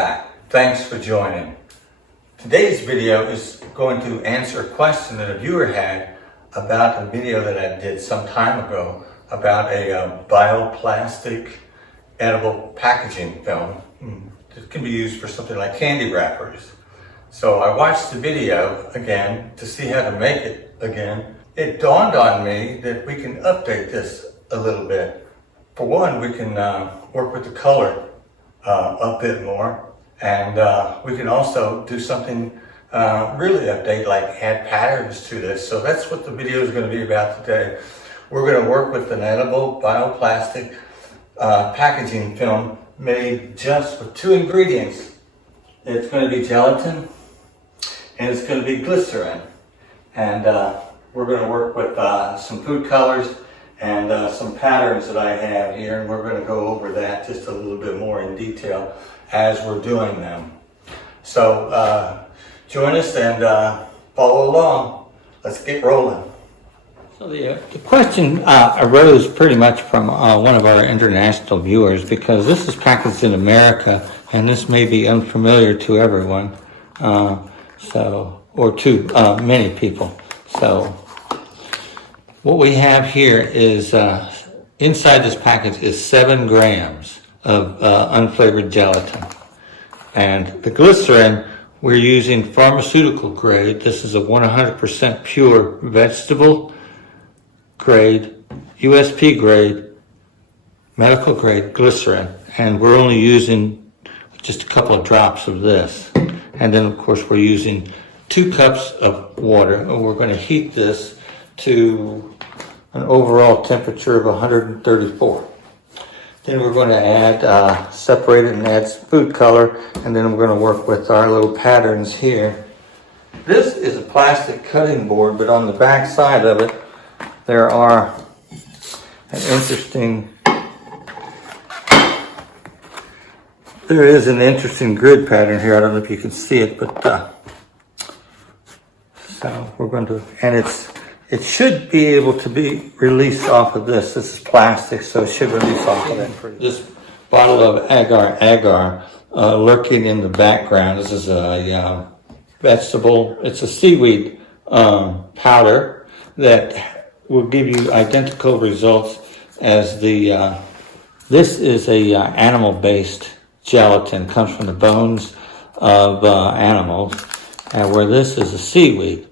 back. Thanks for joining. Today's video is going to answer a question that a viewer had about a video that I did some time ago about a bioplastic edible packaging film that can be used for something like candy wrappers. So I watched the video again to see how to make it again. It dawned on me that we can update this a little bit. For one, we can work with the color a bit more, and we can also do something really update, like add patterns to this. So that's what the video is going to be about today. We're going to work with an edible bioplastic packaging film made just with two ingredients. It's going to be gelatin and it's going to be glycerin. And we're going to work with some food colors and some patterns that I have here, and we're going to go over that just a little bit more in detail as we're doing them. So join us and follow along. Let's get rolling. So the question arose pretty much from one of our international viewers, because this is packaged in America and this may be unfamiliar to everyone, or to many people. So what we have here is, inside this package is 7 grams of unflavored gelatin. And the glycerin, we're using pharmaceutical grade. This is a 100% pure vegetable grade, USP grade, medical grade glycerin. And we're only using just a couple of drops of this. And then of course we're using 2 cups of water, and we're going to heat this to an overall temperature of 134. Then we're going to add, separate it and add some food color, and then we're going to work with our little patterns here. This is a plastic cutting board, but on the back side of it, there are there is an interesting grid pattern here. I don't know if you can see it, but so we're going to, and it should be able to be released off of this. This is plastic, so it should release off of it. This bottle of agar lurking in the background. This is a vegetable, it's a seaweed powder that will give you identical results as the, this is a animal-based gelatin, comes from the bones of animals, and where this is a seaweed.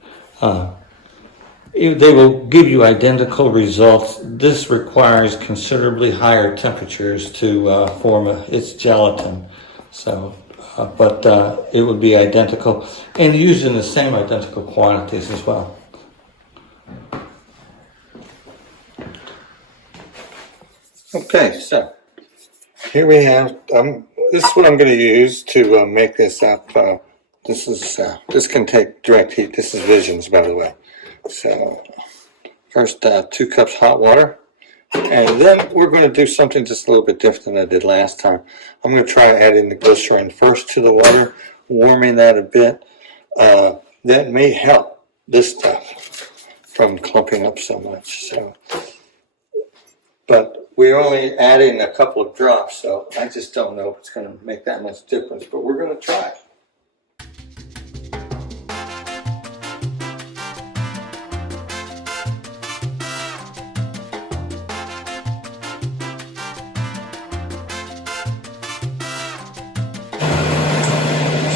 They will give you identical results. This requires considerably higher temperatures to form its gelatin. So, but it would be identical and used in the same identical quantities as well. Okay, so here we have. This is what I'm going to use to make this up. This can take direct heat. This is Visions, by the way. So first 2 cups hot water, and then we're going to do something just a little bit different than I did last time. I'm going to try adding the glycerin first to the water, warming that a bit. That may help this stuff from clumping up so much. So, but we're only adding a couple of drops, so I just don't know if it's going to make that much difference, but we're going to try.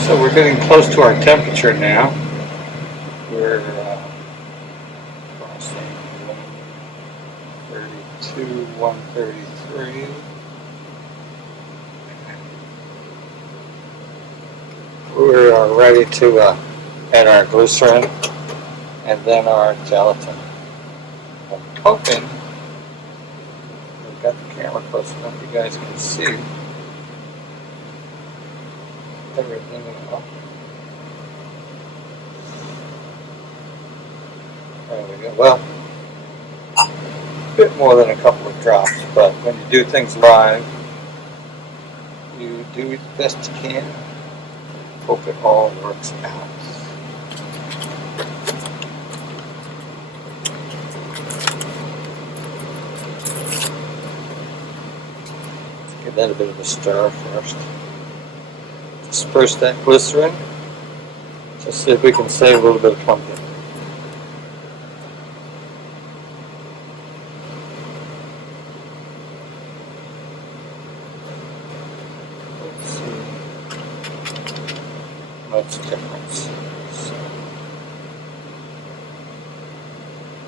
So we're getting close to our temperature now. We're crossing 132, 133. We're ready to add our glycerin and then our gelatin. I'm hoping we've got the camera close enough you guys can see everything up. There we go. Well, a bit more than a couple of drops, but when you do things live, you do it the best you can. Hope it all works out. Let's give that a bit of a stir first. disperse that glycerin. Let's see if we can save a little bit of pumpkin. Let's see. Much difference. So,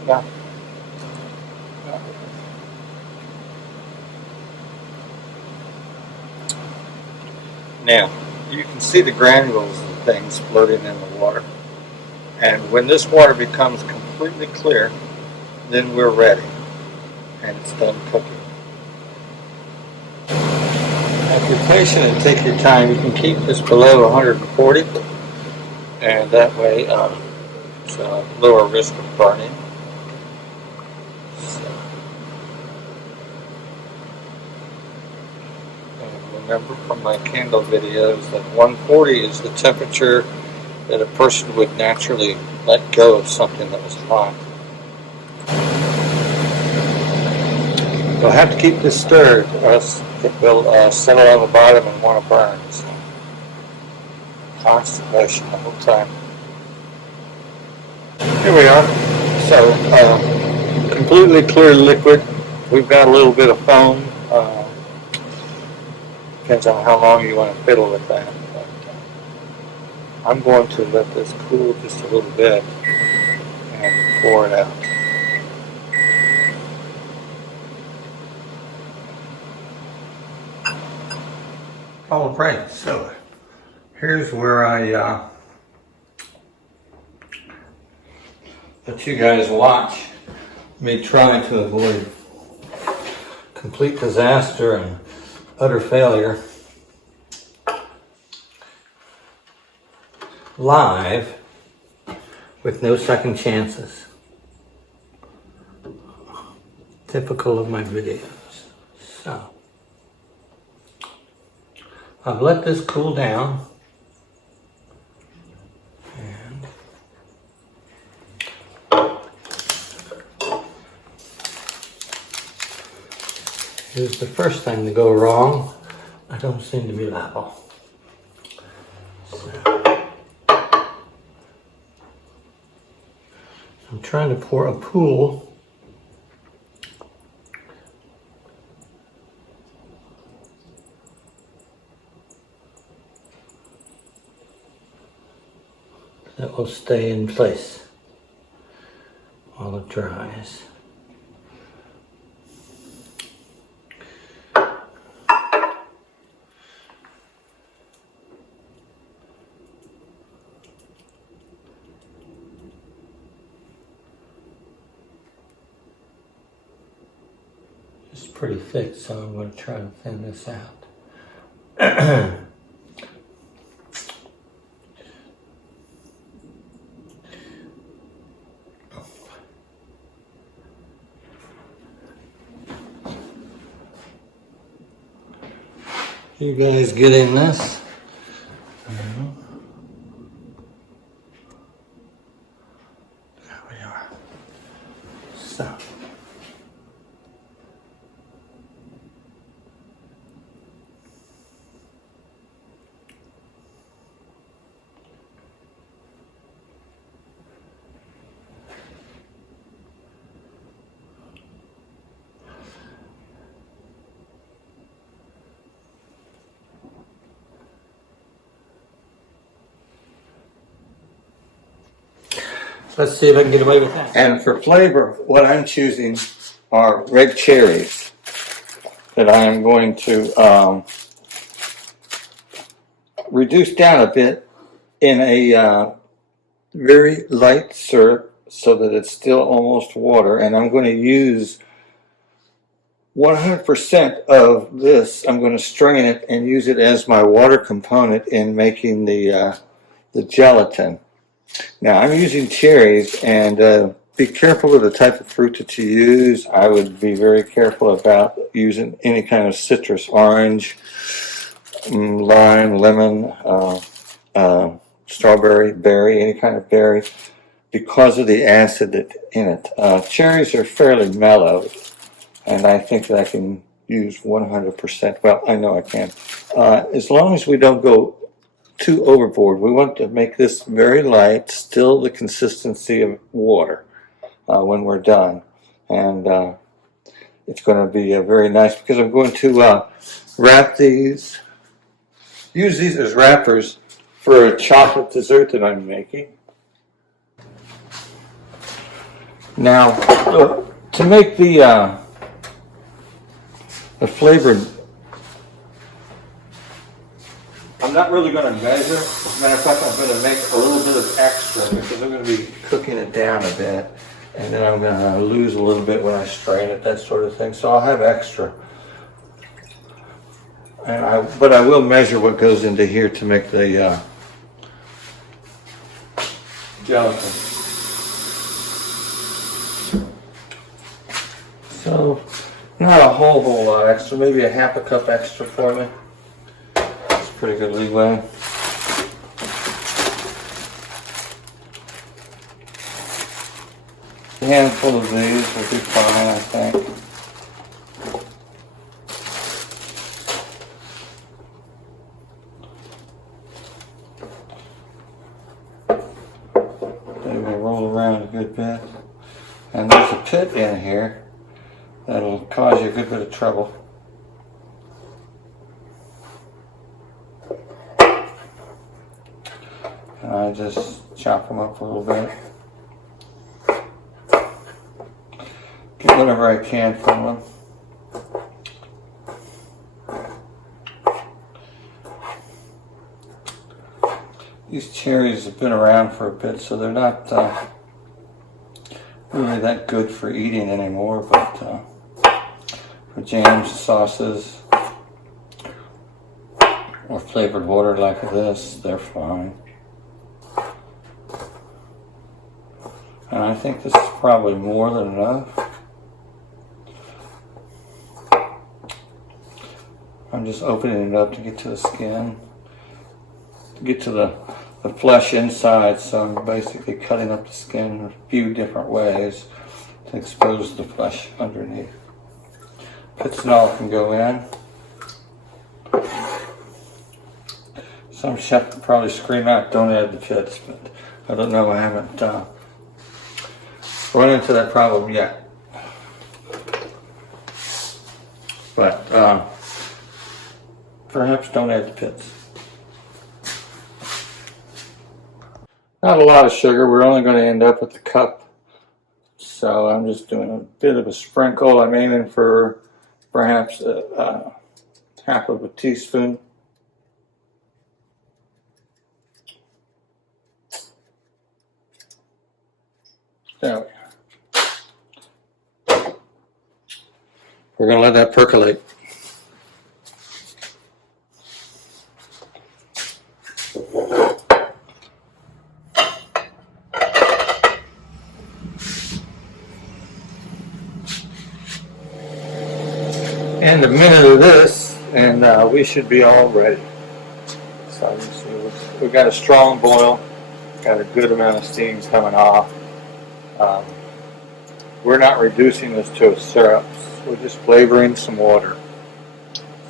yeah. Now, you can see the granules and things floating in the water. And when this water becomes completely clear, then we're ready. And it's done cooking. If you're patient and take your time, you can keep this below 140. And that way, it's a lower risk of burning. Remember from my candle videos that 140 is the temperature that a person would naturally let go of something that was hot. You'll have to keep this stirred or else it will settle on the bottom and want to burn. So, constant motion the whole time. Here we are. So, completely clear liquid. We've got a little bit of foam. Depends on how long you want to fiddle with that. But, I'm going to let this cool just a little bit and pour it out. All right, so here's where I let you guys watch me try to avoid complete disaster and utter failure live with no second chances. Typical of my videos. So I've let this cool down and here's the first thing to go wrong. I don't seem to be level. So, I'm trying to pour a pool. That will stay in place while it dries. It's pretty thick, so I'm going to try to thin this out. You guys getting this? There we are. So. Let's see if I can get away with that. And for flavor, what I'm choosing are red cherries that I am going to reduce down a bit in a very light syrup so that it's still almost water. And I'm going to use 100% of this. I'm going to strain it and use it as my water component in making the gelatin. Now I'm using cherries, and be careful with the type of fruit that you use. I would be very careful about using any kind of citrus, orange, lime, lemon, strawberry, berry, any kind of berry, because of the acid in it. Cherries are fairly mellow, and I think that I can use 100%. Well, I know I can. As long as we don't go too overboard. We want to make this very light, still the consistency of water when we're done. And it's going to be very nice because I'm going to wrap these, use these as wrappers for a chocolate dessert that I'm making. Now, to make the flavored, I'm not really going to measure. As a matter of fact, I'm going to make a little bit of extra because I'm going to be cooking it down a bit, and then I'm going to lose a little bit when I strain it, that sort of thing. So I'll have extra. But I will measure what goes into here to make the gelatin. So, not a whole lot extra, maybe a half a cup extra for me. That's pretty good leeway. A handful of these will be fine, I think. They will roll around a good bit. And there's a pit in here that'll cause you a good bit of trouble. And I just chop them up a little bit. Get whatever I can from them. These cherries have been around for a bit, so they're not really that good for eating anymore, but for jams, sauces, or flavored water like this, they're fine. And I think this is probably more than enough. I'm just opening it up to get to the skin, to get to the flesh inside, so I'm basically cutting up the skin in a few different ways to expose the flesh underneath. Pits and all can go in. Some chef would probably scream out, don't add the pits, but I don't know, I haven't run into that problem yet. But perhaps don't add the pits. Not a lot of sugar, we're only going to end up with a cup. So I'm just doing a bit of a sprinkle. I'm aiming for perhaps half of a teaspoon. There we go. We're going to let that percolate. And a minute of this, and we should be all ready. So you see, we've got a strong boil, got a good amount of steam coming off. We're not reducing this to a syrup, we're just flavoring some water.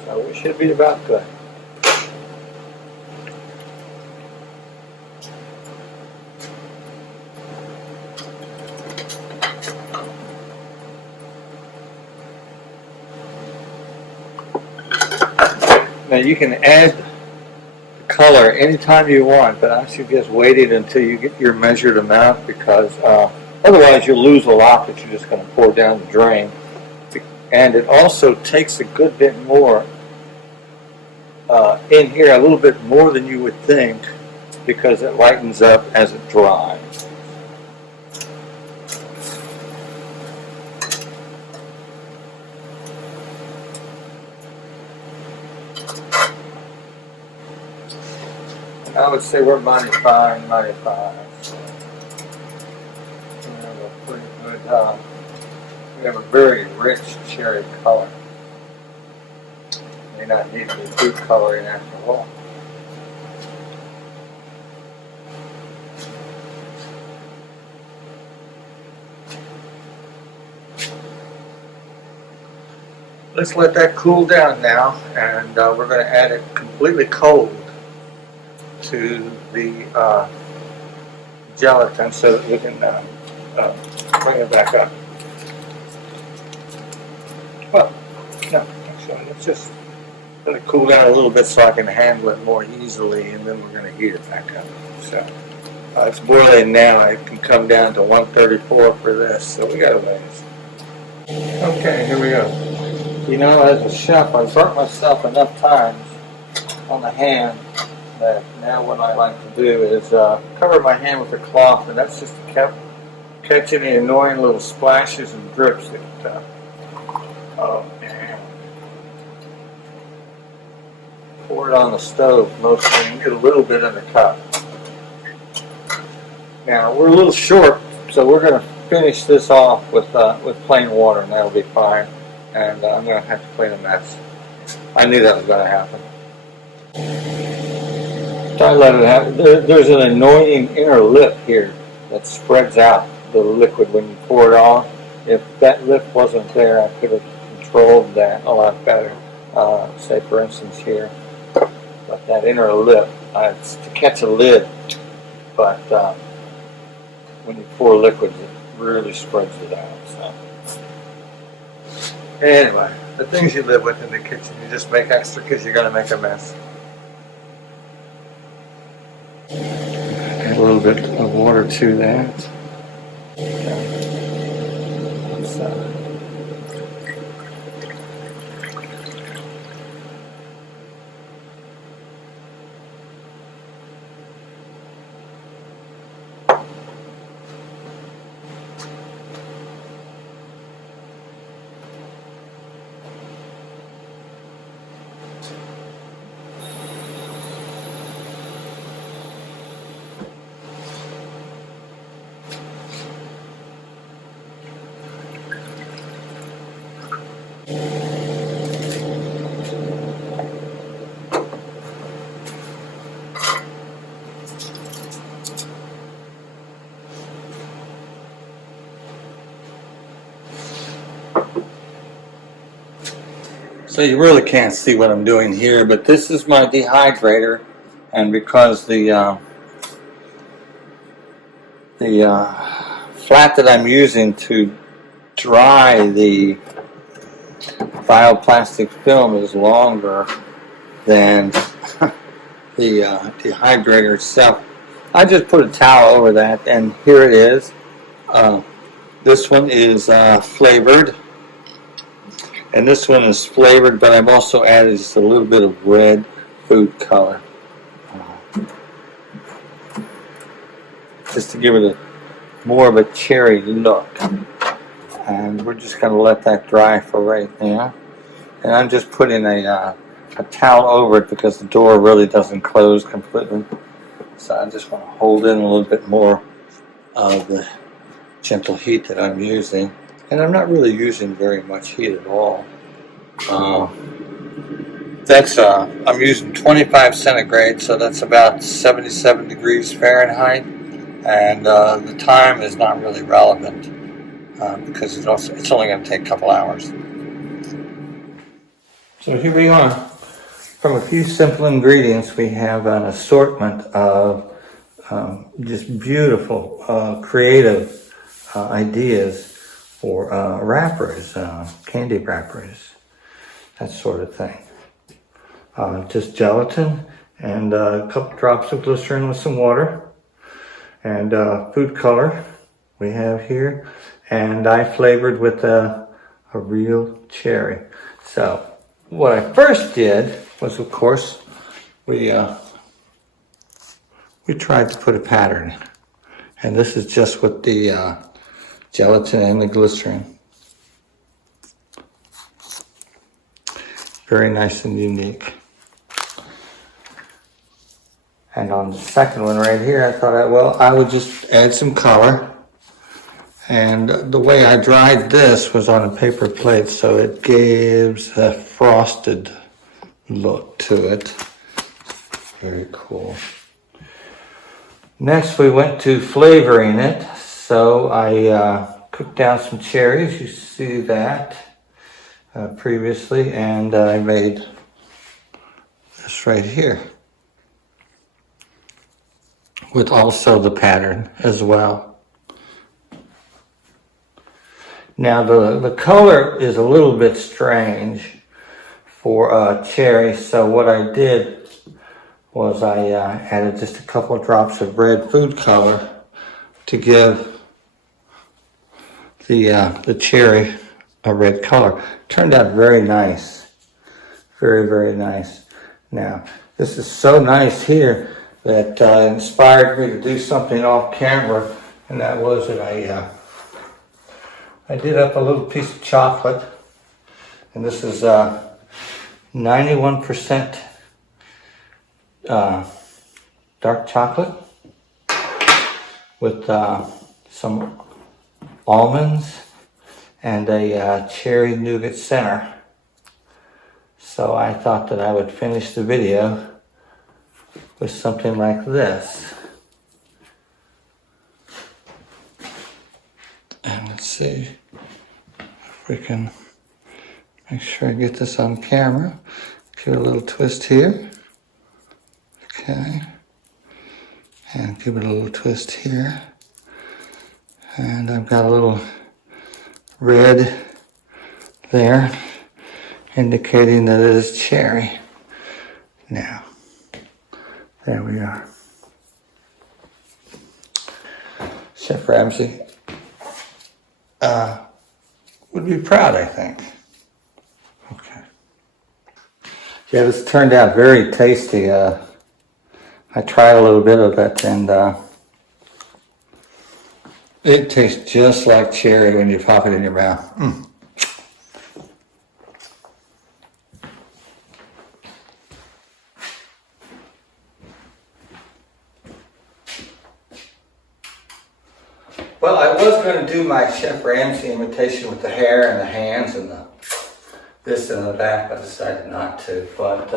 So we should be about good. Now you can add the color anytime you want, but I suggest waiting until you get your measured amount because otherwise you'll lose a lot that you're just going to pour down the drain. And it also takes a good bit more in here, a little bit more than you would think, because it lightens up as it dries. I would say we're mighty fine. So we have a pretty good, we have a very rich cherry color. May not need any food coloring after all. Let's let that cool down now, and we're going to add it completely cold to the gelatin so that we can bring it back up. Well, no, actually, let's just let it cool down a little bit so I can handle it more easily, and then we're going to heat it back up. So it's boiling now. It can come down to 134 for this, so we got a ways. Okay, here we go. You know, as a chef, I've burnt myself enough times on the hand that now what I like to do is cover my hand with a cloth, and that's just to catch any annoying little splashes and drips that oh man. Pour it on the stove mostly and get a little bit in the cup. Now we're a little short, so we're going to finish this off with plain water, and that'll be fine. And I'm going to have to clean a mess. I knew that was going to happen. So I let it happen. There's an annoying inner lip here that spreads out the liquid when you pour it on. If that lip wasn't there, I could have controlled that a lot better. Say for instance here, but that inner lip, it's to catch a lid, but when you pour liquids, it really spreads it out. So anyway, the things you live with in the kitchen, you just make extra because you're going to make a mess. Add a little bit of water to that. So you really can't see what I'm doing here, but this is my dehydrator, and because the flat that I'm using to dry the bioplastic film is longer than the dehydrator itself, I just put a towel over that, and here it is. This one is flavored. And this one is flavored, but I've also added just a little bit of red food color. Just to give it more of a cherry look. And we're just going to let that dry for right now. And I'm just putting a towel over it because the door really doesn't close completely. So I just want to hold in a little bit more of the gentle heat that I'm using. And I'm not really using very much heat at all. I'm using 25 centigrade, so that's about 77 degrees Fahrenheit. And the time is not really relevant because it's only going to take a couple hours. So here we are. From a few simple ingredients, we have an assortment of just beautiful, creative ideas for wrappers, candy wrappers, that sort of thing. Just gelatin and a couple drops of glycerin with some water, and food color we have here, and I flavored with a real cherry. So what I first did was, of course, we tried to put a pattern, and this is just with the gelatin and the glycerin. Very nice and unique. And on the second one right here, I thought, I would just add some color. And the way I dried this was on a paper plate, so it gives a frosted look to it. Very cool. Next, we went to flavoring it. So I cooked down some cherries. You see that previously, and I made this right here. with also the pattern as well. Now the color is a little bit strange for cherry, so what I did was I added just a couple of drops of red food color to give the cherry a red color. Turned out very nice. Very, very nice. Now, this is so nice here that inspired me to do something off camera, and that was that I did up a little piece of chocolate, and this is 91% dark chocolate with some almonds and a cherry nougat center. So I thought that I would finish the video with something like this. And let's see if we can make sure I get this on camera. Give it a little twist here. Okay. And give it a little twist here. And I've got a little red there, indicating that it is cherry. Now, there we are. Chef Ramsay would be proud, I think. Okay. Yeah, this turned out very tasty. I tried a little bit of it, and it tastes just like cherry when you pop it in your mouth. Well, I was going to do my Chef Ramsay imitation with the hair and the hands and this and the back, but I decided not to. But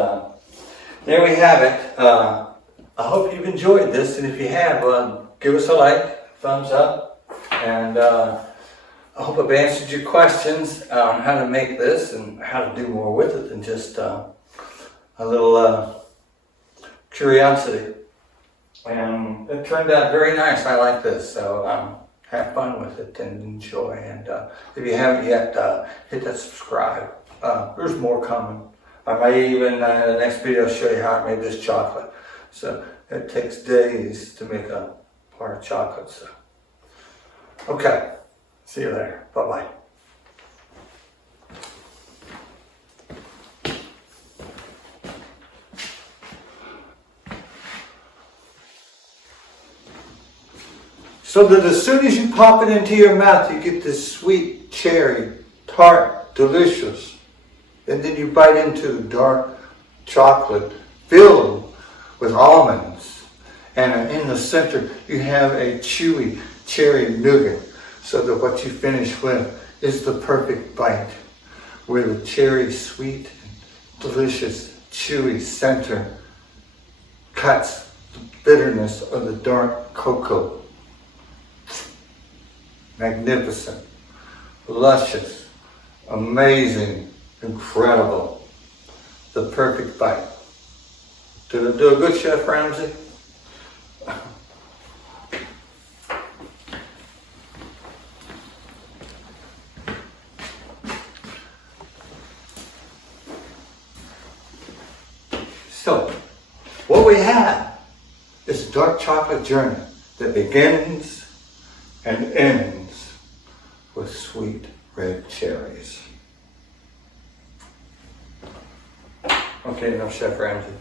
there we have it. I hope you've enjoyed this, and if you have, give us a like, thumbs up, and I hope I've answered your questions on how to make this and how to do more with it than just a little curiosity. And it turned out very nice. I like this, so have fun with it and enjoy. And if you haven't yet, hit that subscribe. There's more coming. I may even in the next video show you how I made this chocolate. So it takes days to make a part of chocolate. So okay, see you there. Bye-bye. So that as soon as you pop it into your mouth, you get this sweet cherry, tart, delicious. And then you bite into the dark chocolate filled with almonds. And in the center, you have a chewy cherry nougat. So that what you finish with is the perfect bite, where the cherry sweet, delicious, chewy center cuts the bitterness of the dark cocoa. Magnificent, luscious, amazing, incredible. The perfect bite. Did I do a good, Chef Ramsay? So, what we have is a dark chocolate journey that begins and ends with sweet red cherries. Okay, now Chef Ramsay.